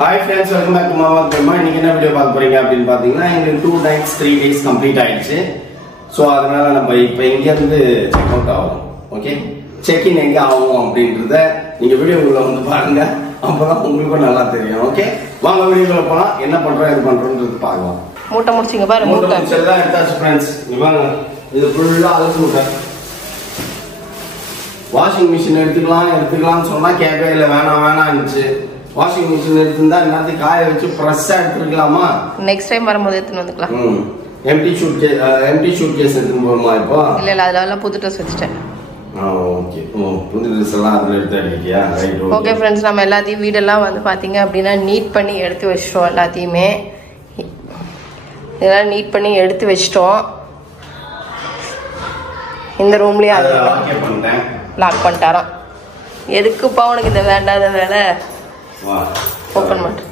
Hi friends, welcome back to Mama Grandma. இன்னைக்கு என்ன video பார்க்க போறீங்க அப்படினு பாத்தீங்கன்னா எங்களுக்கு 2 nights 3 days கம்ப்ளீட் ஆயிடுச்சு. சோ அதனால நம்ம இப்போ இங்க இருந்து செக் அவுட் ஆகும். ஓகே? செக் இன் எங்க ஆகும் அப்படின்றத நீங்க வீடியோக்குள்ள வந்து பாருங்க. அப்பதான் உங்களுக்கு நல்லா தெரியும். ஓகே? வாங்க வீடியோக்குள்ள போலாம். என்ன பண்றோம் ஏது பண்றோம்ன்றது பார்க்கலாம். மூட்டை முடிச்சிங்க பாரு. மூட்டை முடிச்சதா எடுத்தாச்சு फ्रेंड्स. இங்க வாங்க. இது ஃபுல்லா அலசி மூட்டை. வாஷிங் மிஷின் எடுத்துக்கலாம்னு சொன்னா கேட்கவே இல்லை, வேணாம்னுச்சு. வாஷிங் மிஷின் எடுத்துருந்தா எல்லாத்தையும் காய வச்சு ஃப்ரெஷ்ஷா எடுத்துக்கலாமா? நெக்ஸ்ட் டைம் வரும்போது எடுத்துன்னு வந்துக்கலாம். எம்டி ஷூட் கேஸ் எடுத்துன்னு போறோமா இப்போ? இல்ல அதுல எல்லாம் புது ட்ரெஸ் வச்சுட்டேன். ஓகே. புது ட்ரெஸ் எல்லாம் அதுல எடுத்து அடிக்கியா? ரைட். ஓகே फ्रेंड्स, நம்ம எல்லாத்தையும் வீடெல்லாம் வந்து பாத்தீங்க அப்படின்னா நீட் பண்ணி எடுத்து வச்சிட்டோம். எல்லாத்தையுமே இதெல்லாம் நீட் பண்ணி எடுத்து வச்சிட்டோம். இந்த ரூம்லயே லாக் பண்ணிட்டாராம். எதுக்குப்பா உனக்கு இந்த வேண்டாத வேலை? ஓபன் பண்ணு.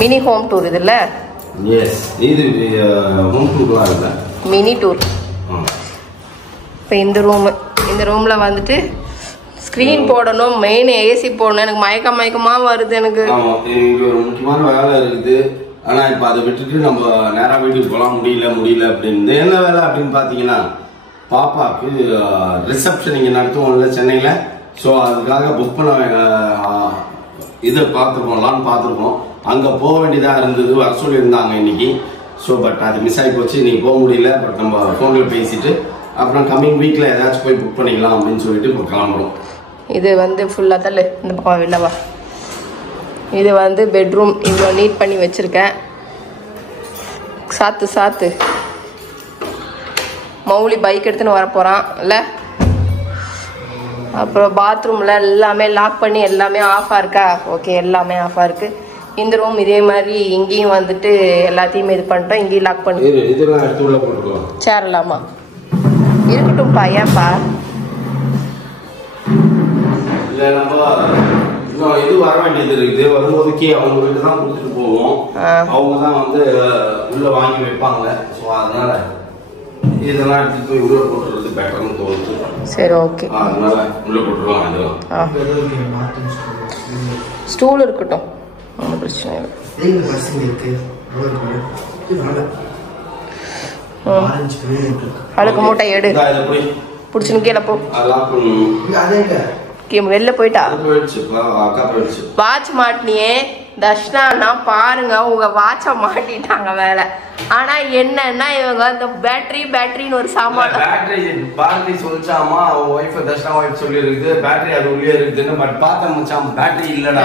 மினி ஹோம் டூர் இதுல. எஸ், இது ஹோம் டூர்லாம் இல்ல, மினி டூர். இப்போ இந்த ரூம்ல வந்துட்டு ஸ்கிரீன் போடணும், மெயின் ஏசி போடணும். எனக்கு மயக்கமா வருது எனக்கு. ஆமா, இங்க ஒரு முக்கியமான வேலை இருக்குது. ஆனா இப்ப அதை விட்டுட்டு நம்ம நேரா வீட்டுக்கு போலாம். முடியல அப்படின்னு. என்ன வேலை அப்படின்னு பாத்தீங்கன்னா, பாப்பாக்கு ரிசப்ஷன் இங்க நடத்துவோம்ல சென்னையில. ஸோ அதுக்காக புக் பண்ண இதை பார்த்துருக்கோம். அங்க போக வேண்டியதா இருந்தது, வர சொல்லியிருந்தாங்க இன்னைக்கு. ஸோ பட் அது மிஸ் ஆகி போச்சு. நீ போக முடியல. பட் நம்ம ஃபோன்ல பேசிட்டு அப்புறம் கம்மிங் வீக்ல ஏதாச்சும் போய் புக் பண்ணிக்கலாம் அப்படின்னு சொல்லிட்டு இப்போ கிளம்புறோம். இது வந்து ஃபுல்லா தள்ளு, இந்த பக்கம் வெளிலவா. இது வந்து பெட்ரூம். இவ்வளோ நீட் பண்ணி வச்சிருக்கேன். சாத்து மௌலி பைக் எடுத்துன்னு வர போறான் இல்ல. அப்புறம் பாத்ரூம்ல எல்லாமே லாக் பண்ணி எல்லாமே ஆஃபா இருக்கா? ஓகே, எல்லாமே ஆஃபா இருக்கு. இந்த ரூம் இதே மாதிரி இங்கேயும் வந்துட்டு எல்லாத்தையும் இது பண்ணிட்டோம். இங்கேயும் லாக் பண்ணி சேர் இல்லாமா இருக்கட்டும்பா. ஏன்பா இது வர வேண்டியது இருக்குது. வரும்போதுக்கே அவங்க வீட்டு தான் கொடுத்துட்டு போவோம். அவங்க தான் வந்து உள்ள வாங்கி வைப்பாங்க. ஸோ அதனால இதெல்லாம் எடுத்துட்டு போய் உள்ள போட்டுறது பெட்டர்னு தோணுது. சரி, ஓகே. அதனால உள்ள போட்டுருவாங்க. ஸ்டூல் இருக்கட்டும், ஒன்றும் பிரச்சனை இல்லை. அழுக்கு மூட்டை எடு, பிடிச்சுன்னு கீழே போ. வெளில போயிட்டா வாட்ச் மாட்டினியே தர்ஷனா பாருங்க, உங்க வாட்ச மாட்டிட்டாங்க வேலை. ஆனா என்னன்னா இவங்க அந்த பேட்டரின்னு ஒரு சாமான் பாரதி சொல்லிச்சாமா, அவங்க ஒய்ஃப் தர்ஷனா ஒய்ஃப் சொல்லி இருக்குது பேட்டரி அது உள்ளே இருக்குதுன்னு. பட் பார்த்தேன் மச்சான், பேட்டரி இல்லடா.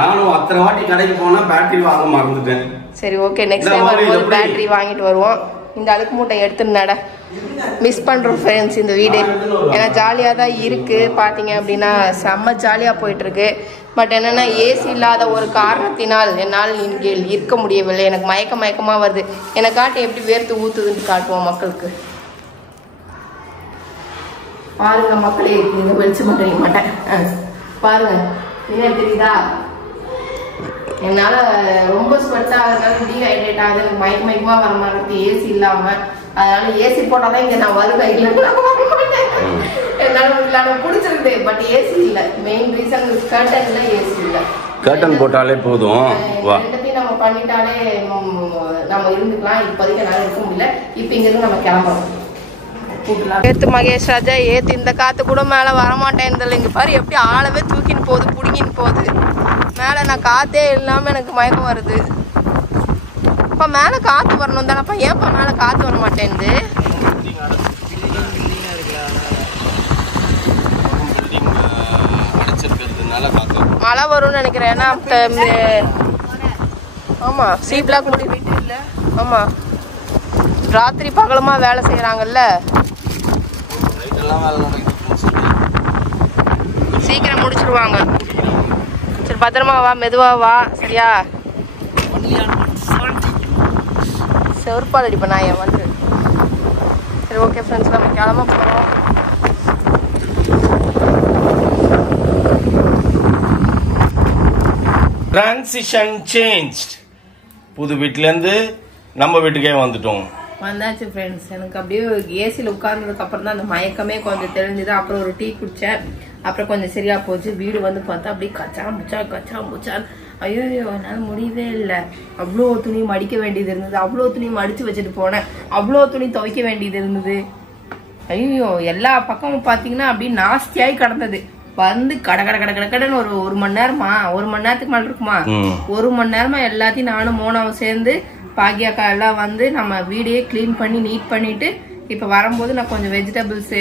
நானும் அத்தனை வாட்டி கடைக்கு போனா பேட்டரி வாங்க மறந்துட்டேன். சரி, ஓகே, நெக்ஸ்ட் டைம் வரும்போது பேட்டரி வாங்கிட்டு வருவோம். இந்த அழுக்கு மூட்டை எடுத்துன்னு நட. மிஸ் பண்ணுறோம் ஃப்ரெண்ட்ஸ் இந்த வீடு. ஏன்னா ஜாலியாக தான் இருக்குது. பார்த்தீங்க அப்படின்னா செம்ம ஜாலியாக போயிட்டுருக்கு. பட் என்னென்னா ஏசி இல்லாத ஒரு காரணத்தினால் என்னால் இங்கே இருக்க முடியவில்லை. எனக்கு மயக்கமாக வருது. என்னை காட்டி எப்படி வேர்த்து ஊற்றுதுன்னு காட்டுவோம் மக்களுக்கு. பாருங்க மக்களே, நீங்கள் வெளிச்சம் தெரிய மாட்டேன். பாருங்க, என்ன தெரியுதா? என்னால் ரொம்ப ஸ்வெட் ஆகுறதுனால டீஹைட்ரேட் ஆகுது. எனக்கு மயக்கமாக வர மாதிரி இருக்குது ஏசி இல்லாமல். அதனால ஏசி போட்டாதான் இங்க நான் வருவேன். என்னால பிடிச்சிருக்கு, பட் ஏசி இல்ல. மெயின் ரீசன் கர்டன்ல ஏசி இல்ல. கர்டன் போட்டாலே போதும். ரெண்டுத்தையும் நம்ம பண்ணிட்டாலே நம்ம இருந்துக்கலாம். இப்போதைக்கு என்னால இருக்க முடியல. இப்ப இங்க இருந்து நம்ம கிளம்புறோம். ஏத்து மகேஷ் ராஜா, ஏத்து இந்த காத்து கூட மேல வரமாட்டேன். இங்க பாரு எப்படி ஆளவே தூக்கின்னு போகுது, புடிங்கின்னு போகுது மேல. நான் காத்தே இல்லாம எனக்கு மயக்கம் வருது. அப்பா மேல காத்து வரணும் தானப்பா, ஏன்ப்பா மேல காத்து வர மாட்டேங்குது? மழை வரும்னு நினைக்கிறேன். ஏன்னா ஆமா சி பிளாக் முடிவு. ஆமா, ராத்திரி பகலமா வேலை செய்யறாங்கல்ல. சீக்கிரம் முடிச்சிருவாங்க. சரி, பத்திரமா வா, மெதுவா வா, சரியா? செருப்பால் அடிப்பேன் நான் என் வந்து. சரி, ஓகே ஃப்ரெண்ட்ஸ், நம்ம கிளம்ப போகிறோம். Transition change. புது வீட்டிலேருந்து நம்ம வீட்டுக்கே வந்துட்டோம். வந்தாச்சு ஃப்ரெண்ட்ஸ். எனக்கு அப்படியே ஏசியில் உட்கார்ந்ததுக்கு அப்புறம் தான் அந்த மயக்கமே கொஞ்சம் தெரிஞ்சுது. அப்புறம் ஒரு டீ குடிச்சேன். அப்புறம் கொஞ்சம் சரியா போச்சு. வீடு வந்து பார்த்தா அப்படியே கச்சா முச்சா ஐயோ என்னால் முடியவே இல்லை. அவ்வளோ துணி மடிக்க வேண்டியது இருந்தது. அவ்வளோ துணி மடிச்சு வச்சுட்டு போனேன். அவ்வளோ துணி துவைக்க வேண்டியது இருந்தது. ஐயோ எல்லா பக்கமும் பார்த்தீங்கன்னா அப்படியே நாஸ்தியாகி கிடந்தது. வந்து கடன்னு ஒரு மணி நேரமா, ஒரு மணி நேரத்துக்கு மேல இருக்குமா, ஒரு மணி நேரமா எல்லாத்தையும் நானும் மோனாவும் சேர்ந்து பாக்கியாக்கா எல்லாம் வந்து நம்ம வீடையே கிளீன் பண்ணி நீட் பண்ணிட்டு இப்ப வரும்போது நான் கொஞ்சம் வெஜிடபிள்ஸ்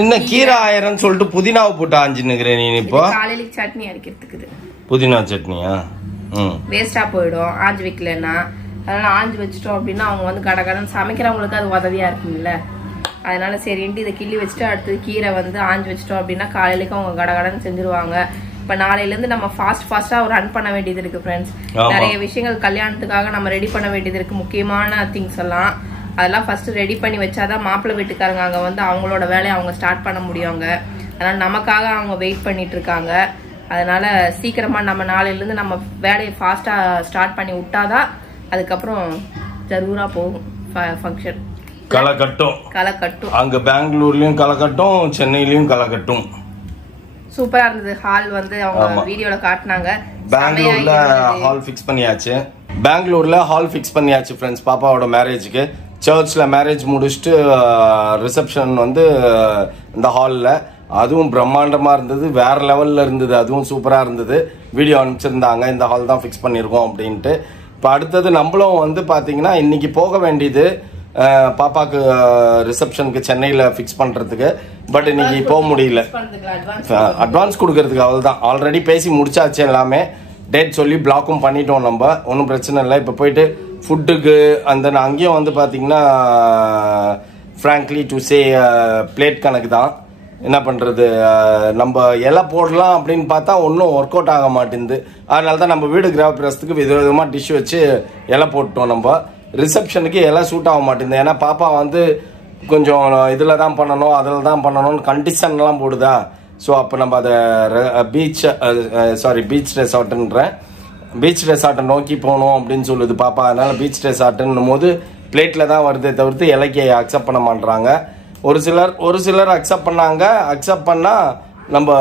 இன்னும் கீரை ஆயிரம் சொல்லிட்டு புதினாவை போட்டு ஆஞ்சின்னுக்கிறேன். நீ இப்போ காலையில சட்னி அரைக்கிறதுக்கு புதினா சட்னியா வேஸ்டா போயிடும் ஆஞ்சு வைக்கலன்னா. அதனால ஆஞ்சு வச்சிட்டோம் அப்படின்னா அவங்க வந்து கடன்னு சமைக்கிறவங்களுக்கு அது உதவியா இருக்கும்ல. அதனால சரின்ட்டு இதை கிள்ளி வச்சுட்டு அடுத்தது கீரை வந்து ஆஞ்சு வச்சிட்டோம் அப்படின்னா காலையிலேக்கு அவங்க கடன்னு செஞ்சிருவாங்க. இப்ப நாளையில இருந்து நம்ம ஃபாஸ்டா ரன் பண்ண வேண்டியது இருக்கு ஃப்ரெண்ட்ஸ். நிறைய விஷயங்கள் கல்யாணத்துக்காக நம்ம ரெடி பண்ண வேண்டியது இருக்கு. முக்கியமான திங்ஸ் எல்லாம் அதெல்லாம் ஃபர்ஸ்ட் ரெடி பண்ணி வச்சாதான் மாப்பிள்ளை வீட்டுக்காரங்க அங்க வந்து அவங்களோட வேலையை அவங்க ஸ்டார்ட் பண்ண முடியுங்க. அதனால நமக்காக அவங்க வெயிட் பண்ணிட்டு இருக்காங்க. அதனால சீக்கிரமா நம்ம நாளையில இருந்து நம்ம வேலையை ஃபாஸ்டா ஸ்டார்ட் பண்ணி விட்டாதான் அதுக்கப்புறம் ஜரூரா போகும் ஃபங்க்ஷன். களை கட்டும். அங்க பெங்களூர்லயும் களை கட்டும், சென்னையிலயும் களை கட்டும். சூப்பரா இருந்தது. ஹால் வந்து அவங்க வீடியோல காட்டினாங்க. பெங்களூர்ல ஹால் ஃபிக்ஸ் பண்ணியாச்சு ஃப்ரெண்ட்ஸ். பாப்பாவோட மேரேஜுக்கு சர்ச்ல மேரேஜ் முடிச்சுட்டு ரிசப்ஷன் வந்து இந்த ஹாலில், அதுவும் பிரம்மாண்டமா இருந்தது. வேற லெவல்ல இருந்தது. அதுவும் சூப்பரா இருந்தது. வீடியோ அனுப்பிச்சிருந்தாங்க. இந்த ஹால் தான் ஃபிக்ஸ் பண்ணிருக்கோம் அப்படின்ட்டு. இப்போ அடுத்தது நம்மளும் வந்து பாத்தீங்கன்னா இன்னைக்கு போக வேண்டியது பாப்பாக்கு ரிசப்ஷனுக்கு சென்னையில ஃபிக்ஸ் பண்றதுக்கு. பட் இன்னைக்கு போக முடியல. அட்வான்ஸ் கொடுக்கறதுக்கு அவ்வளவுதான். ஆல்ரெடி பேசி முடிச்சாச்சு எல்லாமே. டேட் சொல்லி பிளாக்கும் பண்ணிட்டோம். நம்ம ஒன்றும் பிரச்சனை இல்லை. இப்போ போயிட்டு ஃபுட்டுக்கு அந்த அங்கேயும் வந்து பார்த்தீங்கன்னா ஃப்ராங்க்லி டு சே பிளேட் கணக்கு தான். என்ன பண்ணுறது, நம்ம இலை போடலாம் அப்படின்னு பார்த்தா ஒன்றும் ஒர்க் அவுட் ஆக மாட்டேங்குது. அதனால தான் நம்ம வீடு கிரகப்பிரசத்துக்கு விதவிதமாக டிஷ் வச்சு இலை போட்டோம். நம்ம ரிசப்ஷனுக்கு இலை சூட் ஆக மாட்டேங்குது. ஏன்னா பாப்பா வந்து கொஞ்சம் இதில் தான் பண்ணணும், அதில் தான் பண்ணணும்னு கண்டிஷன்லாம் போடுதா. ஸோ அப்போ நம்ம அதை பீச் ரெசார்ட்டை நோக்கி போகணும் அப்படின்னு சொல்லுது பாப்பா. அதனால பீச் ரெசார்ட்டுன்னும் போது பிளேட்டில் தான் வருதே தவிர்த்து இலைக்கு அக்செப்ட் பண்ண மாட்டாங்க. ஒரு சிலர் அக்செப்ட் பண்ணாங்க. அக்செப்ட் பண்ணால் நம்ம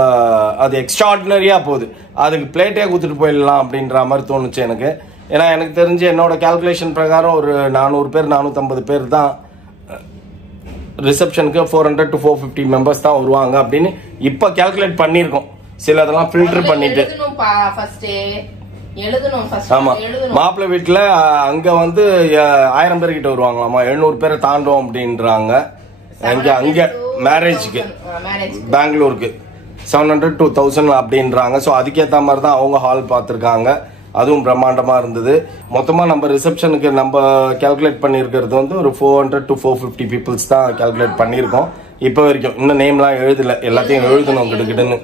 அது எக்ஸ்ட்ராடினரியாக போகுது. அதுக்கு பிளேட்டே கொடுத்துட்டு போயிடலாம் அப்படின்ற மாதிரி தோணுச்சு எனக்கு. ஏன்னா எனக்கு தெரிஞ்சு என்னோட கால்குலேஷன் பிரகாரம் ஒரு 400 பேர் 450 பேர் தான் ரிசப்ஷனுக்கு 400 to 450 மெம்பர்ஸ் தான் வருவாங்க அப்படின்னு இப்போ கால்குலேட் பண்ணியிருக்கோம். சிலதெல்லாம் ஃபில்டர் பண்ணிட்டு ஆமா மாப்பிள்ளை வீட்டுல அங்க வந்து 1000 பேர் கிட்ட வருவாங்களாமா. 700 பேரை தாண்டோம் அப்படின்றாங்க. அங்க மேரேஜ்க்கு பெங்களூருக்கு 700 to 1000 அப்படின்றாங்க. ஸோ அதுக்கேற்ற மாதிரி தான் அவங்க ஹால் பார்த்துருக்காங்க. அதுவும் பிரம்மாண்டமா இருந்தது. மொத்தமா நம்ம ரிசப்ஷனுக்கு நம்ம கால்குலேட் பண்ணிருக்கிறது வந்து ஒரு 400 to 450 பீப்புள்ஸ் தான் கால்குலேட் பண்ணிருக்கோம் இப்போ வரைக்கும். இன்னும் நேம்லாம் எழுதல, எல்லாத்தையும் எழுதணும் கிட்டன்னு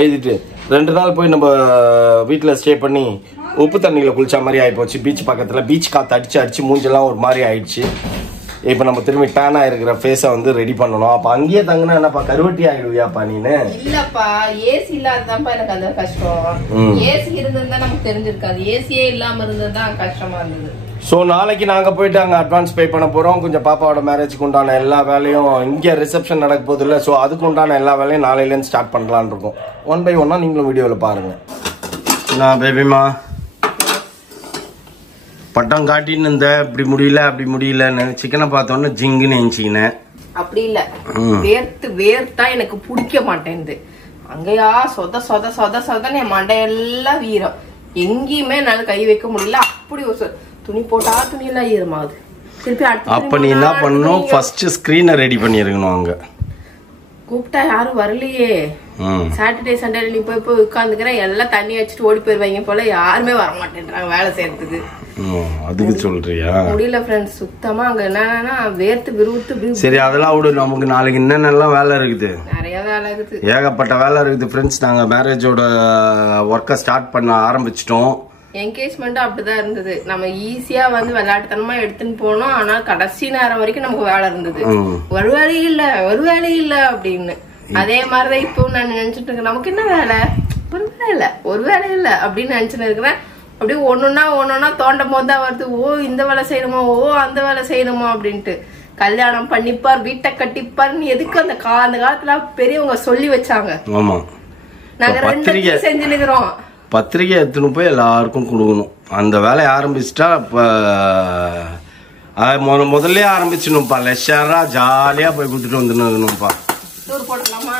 எழுதிட்டு 2 நாள் போய் நம்ம வீட்டில் ஸ்டே பண்ணி உப்பு தண்ணியில் குளிச்சா மாதிரி ஆகிப்போச்சு. பீச் பக்கத்தில் பீச் காற்று அடிச்சு மூஞ்செல்லாம் ஒரு மாதிரி ஆயிடுச்சு. இப்போ நம்ம திரும்பி டேன் ஆயிருக்கிற ஃபேஸை வந்து ரெடி பண்ணணும். அப்போ அங்கேயே தங்கினா என்னப்பா கருவட்டி ஆகிடுவியாப்பா நீனு? இல்லப்பா ஏசி இல்லாததான்ப்பா எனக்கு அந்த கஷ்டம். ஏசி இருந்திருந்தா நமக்கு தெரிஞ்சிருக்காது. ஏசியே இல்லாம இருந்ததுதான் கஷ்டமா இருந்தது. ஸோ நாளைக்கு நாங்கள் போயிட்டு அங்கே அட்வான்ஸ் பே பண்ண போகிறோம். கொஞ்சம் பாப்பாவோட மேரேஜுக்கு உண்டான எல்லா வேலையும் இங்கே ரிசப்ஷன் நடக்க போகுது இல்லை. ஸோ அதுக்கு உண்டான எல்லா வேலையும் நாளையிலேருந்து ஸ்டார்ட் பண்ணலான்னு இருக்கோம். 1 by 1 நீங்களும் வீடியோவில் பாருங்கள். நான் பேபிமா பட்டம் காட்டின்னு இருந்த இப்படி முடியல அப்படி முடியலன்னு சிக்கனை பார்த்தோன்னு ஜிங்குன்னு நினைச்சிக்கினேன். அப்படி இல்ல, வேர்த்தா எனக்கு பிடிக்க மாட்டேங்குது. அங்கயா சொத என் மண்டையெல்லாம் வீரம். எங்கேயுமே என்னால கை வைக்க முடியல. அப்படி ஒரு துணி போட்டா துணி எல்லாம் ஈரமாகுது. திருப்பி அப்ப நீ என்ன பண்ணணும், ஃபர்ஸ்ட் ஸ்கிரீனை ரெடி பண்ணிருக்கணும். அங்க கூப்பிட்டா யாரும் வரலையே. சாட்டர்டே சண்டே நீ போய் உட்காந்துக்கிற எல்லாம் தண்ணி வச்சுட்டு ஓடி போயிருவாங்க போல. யாருமே வர மாட்டேன்றாங்க வேலை செய்யறதுக்கு. அதுக்கு சொல்றியா? முடியல ஃப்ரெண்ட்ஸ் சுத்தமா. அங்க என்னன்னா வேர்த்து விறுவிறுத்து. சரி அதெல்லாம் விடு. நமக்கு நாளைக்கு என்னென்னலாம் வேலை இருக்குது, நிறைய வேலை இருக்குது, ஏகப்பட்ட வேலை இருக்குது ஃப்ரெண்ட்ஸ். நாங்க மேரேஜோட ஒர்க்கை ஸ்டார்ட் பண்ண ஆரம்பிச்சிட்டோம். என்கேஜ்மெண்ட் அப்படிதான் இருந்தது. நம்ம ஈஸியா வந்து விளையாட்டுத்தனமா எடுத்துன்னு போனோம். ஆனா கடைசி நேரம் வரைக்கும் நமக்கு வேலை இருந்தது. ஒரு வேலை இல்ல அப்படின்னு. அதே மாதிரிதான் இப்போ நான் நினைச்சிட்டு இருக்கேன். நமக்கு என்ன வேலை, ஒரு வேலை இல்ல அப்படின்னு நினைச்சுட்டு இருக்கிறேன். அப்படியே ஒன்னொன்னா தோண்டும் போது தான் வருது. ஓ இந்த வேலை செய்யணுமா, ஓ அந்த வேலை செய்யணுமா அப்படின்ட்டு. கல்யாணம் பண்ணிப்பார், வீட்டை கட்டிப்பார்னு எதுக்கு அந்த காலத்துல பெரியவங்க சொல்லி வச்சாங்க. ஆமா, நாங்க ரெண்டு செஞ்சுக்கிறோம். பத்திரிகை எடுத்துன்னு போய் எல்லாருக்கும் கொடுக்கணும். அந்த வேலையை ஆரம்பிச்சுட்டா இப்ப முதல்ல ஆரம்பிச்சிடணும்ப்பா. லெஷரா ஜாலியா போய் கொடுத்துட்டு வந்துடணும்ப்பா. டூர் போட்டுக்கலாமா?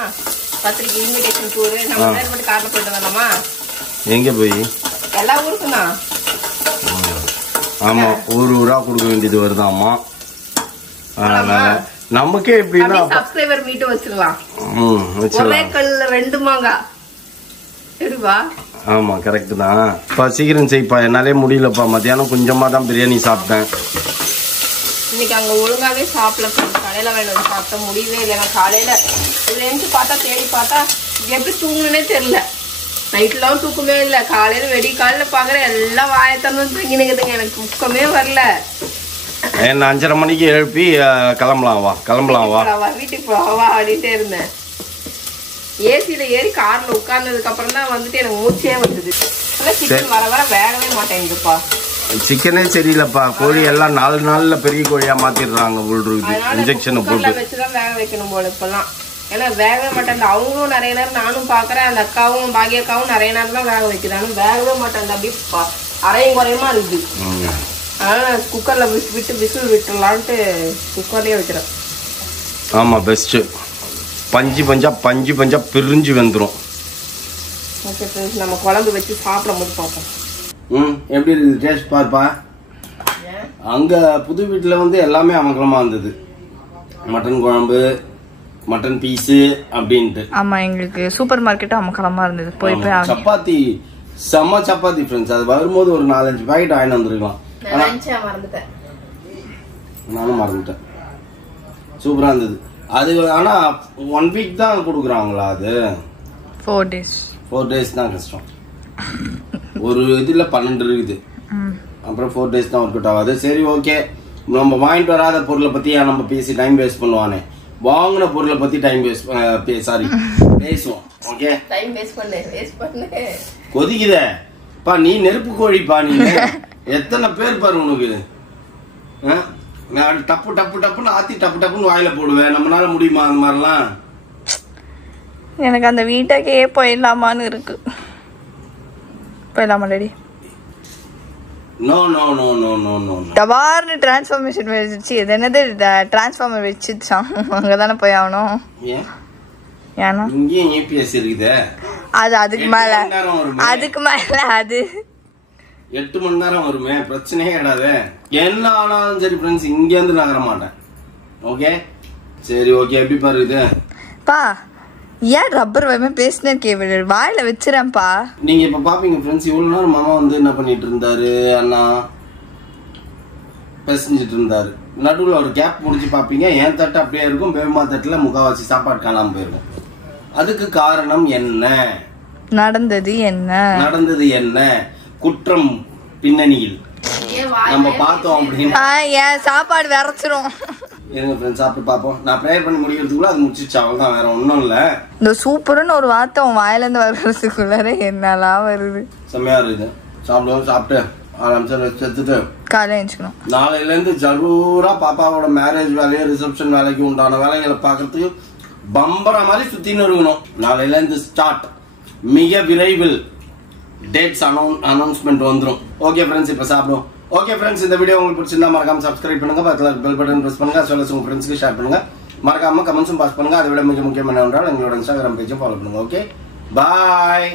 பத்திரிகை இன்விடேஷன் டூர் நம்ம மட்டும் கார்ல போயிட்டு வரலாமா? எங்க போய்? எல்லா ஊருக்கும் தான். ஆமா, ஊரா கொடுக்க வேண்டியது வருதாமா. நமக்கே எப்படின்னா சப்ஸ்கிரைபர் மீட் வச்சிடலாம். ஒரே கல்ல 2 மாங்காய் எடுவா. ஆமா, கரெக்ட் தான். இப்ப சீக்கிரம் செய்ப்பா, என்னாலே முடியலப்பா. மத்தியானம் கொஞ்சமா தான் பிரியாணி சாப்பிட்டேன். இன்னைக்கு அங்க ஒழுங்காவே சாப்பிடல. கடையில வேணும் சாப்பிட்ட முடியவே இல்லை. நான் காலையில எழுந்து பார்த்தா தேடி பார்த்தா எப்படி தூங்குனே தெரியல. நைட்லாம் தூக்கமே இல்லை. காலையில வெடி காலையில பாக்குறேன் எல்லாம் வாயத்தன்னு தூங்கினுக்குதுங்க. எனக்கு தூக்கமே வரல. என்ன 5:30 மணிக்கு எழுப்பி கிளம்பலாம் வா வீட்டுக்கு போவா அப்படின்ட்டே இருந்தேன். ஏசியில ஏறி கார்ல உட்கார்ந்ததுக்கு அப்புறம் தான் வந்துட்டு எனக்கு மூச்சே வந்தது. சிக்கன் வர வர வேகவே மாட்டேங்குதுப்பா. சிக்கனே சரியில்லப்பா. கோழி எல்லாம் 4 நாள்ல பெரிய கோழியா மாத்திடுறாங்க. இன்ஜெக்ஷன் போட்டு வச்சுதான் வேக வைக்கணும் போல இப்பெல்லாம். ஏன்னா வேகவே மாட்டேன். அவங்களும் நிறைய நேரம் நானும் பாக்குறேன். அந்த அக்காவும் பாகியக்காவும் நிறைய நேரம் தான் வேக வைக்கிறாங்க. வேகவே மாட்டேன். அப்படியே அரையும் குறையுமா இருக்குது. அதனால குக்கர்ல விட்டு விசில் விட்டுலான்ட்டு குக்கர்லயே வைக்கிறேன். ஆமா, பெஸ்ட். பஞ்சு பஞ்சா பிரிஞ்சு வந்துடும். ஓகே ஃப்ரெண்ட்ஸ், நம்ம குழம்பு வச்சு சாப்பிடும் போது பார்ப்போம். எப்படி இருக்குது டேஸ்ட் பாருப்பா. அங்க புது வீட்டுல வந்து எல்லாமே அமக்கலமா இருந்தது. மட்டன் குழம்பு, மட்டன் பீஸு அப்படின்ட்டு. ஆமா, எங்களுக்கு சூப்பர் மார்க்கெட்டும் அமக்கலமா இருந்தது. போய் சப்பாத்தி, செம்ம சப்பாத்தி ஃப்ரெண்ட்ஸ். அது வரும்போது ஒரு 4-5 பாக்கெட் வாங்கிட்டு வந்துருக்கலாம். நானும் மறந்துட்டேன். சூப்பரா இருந்தது அது. ஆனா 1 வீக் தான் கொடுக்குறாங்களா? அது 4 டேஸ் தான் கஷ்டம். ஒரு இதுல 12 இருக்குது. அப்புறம் 4 டேஸ் தான் ஒர்க் அவுட் ஆகாது. சரி, ஓகே. நம்ம வாங்கிட்டு வராத பொருளை பத்தி நம்ம பேசி டைம் வேஸ்ட் பண்ணுவானே. வாங்கின பொருளை பத்தி டைம் பேசுவோம். ஓகே, டைம் வேஸ்ட் பண்ணு. கொதிக்குதே பா, நீ நெருப்பு கோழிப்பா. நீ எத்தனை பேர் பாரு உனக்கு. டப்பு டப்பு டப்புன்னு ஆத்தி டப்பு டப்புன்னு வாயில போடுவேன். நம்மளால முடியுமா அந்த மாதிரிலாம்? எனக்கு அந்த வீட்டுக்கே போயிடலாமான்னு இருக்கு. போயிடலாமா daddy? No no no no no no. டபார்னு டிரான்ஸ்ஃபார்மேஷன் வச்சு இது என்னது டிரான்ஸ்ஃபார்மர் வச்சுச்சான். அங்கதானே போய் ஆகணும். ஏன்னா இங்கேயும் ஏபிஎஸ் இருக்குதே. அது அதுக்கு மேல அது 8 மணி நேரம் வருமே. பிரச்சனையே கிடையாது. என்ன ஆனாலும் சரி ஃப்ரெண்ட்ஸ், இங்க இருந்து நகர மாட்டேன். ஓகே, சரி, ஓகே. எப்படி பாரு இது பா. ஏன் ரப்பர் வாய்மா பேசினே கேவல வாயில வச்சிரேன்ப்பா. நீங்க இப்ப பாப்பீங்க ஃப்ரெண்ட்ஸ், இவ்வளவு நேரம் மாமா வந்து என்ன பண்ணிட்டு இருந்தாரு, அண்ணா பேசிஞ்சிட்டு இருந்தாரு. நடுவில் ஒரு கேப் முடிச்சு பாப்பீங்க. என் தட்டு அப்படியே இருக்கும், பேமா தட்டுல முக்காவாசி சாப்பாடு காணாம போயிருக்கும். அதுக்கு காரணம் என்ன? நடந்தது என்ன? குற்றம் பின்னணியில் நம்ம பார்த்தோம் அப்படின்னா ஏன் சாப்பாடு விரைச்சிரும். இருங்க ஃப்ரெண்ட்ஸ், சாப்பிட்டு பார்ப்போம். நான் ப்ரேயர் பண்ணி முடிக்கிறதுக்குள்ள அது முடிச்சிச்சு. அவ்வளவுதான், வேற ஒன்றும் இல்லை. இந்த சூப்பர்னு ஒரு வார்த்தை உன் வாயிலேருந்து வர்றதுக்குள்ளார என்னெல்லாம் வருது. செம்மையா இருக்குது. சாப்பிட்டு செத்துட்டு காலையில எழுந்துக்கணும். நாளையில இருந்து ஜரூரா பாப்பாவோட மேரேஜ் வேலையை, ரிசப்ஷன் வேலைக்கு உண்டான வேலைகளை பாக்குறதுக்கு பம்பர மாதிரி சுத்தின்னு இருக்கணும். நாளையில இருந்து ஸ்டார்ட். மிக விரைவில் டேட்ஸ் அனௌன்ஸ்மெண்ட் வந்துடும். ஓகே ஃப்ரெண்ட்ஸ், இப்ப சாப்பிடுவோம். ஓகே ஃப்ரெண்ட்ஸ், இந்த வீடியோ உங்களுக்கு பிடிச்சிருந்தா மறக்காம சப்ஸ்கிரைப் பண்ணுங்க, பக்கத்துல பெல் பட்டன் பிரஸ் பண்ணுங்க, சொல்ல உங்க ஃப்ரெண்ட்ஸ்க்கு ஷேர் பண்ணுங்க, மறக்காம கமெண்ட்ஸும் பாஸ் பண்ணுங்க. அதை விட மிக முக்கியம் என்னவென்றால் எங்களோட இன்ஸ்டாகிராம் பேஜும் ஃபாலோ பண்ணுங்க. ஓகே, பாய்.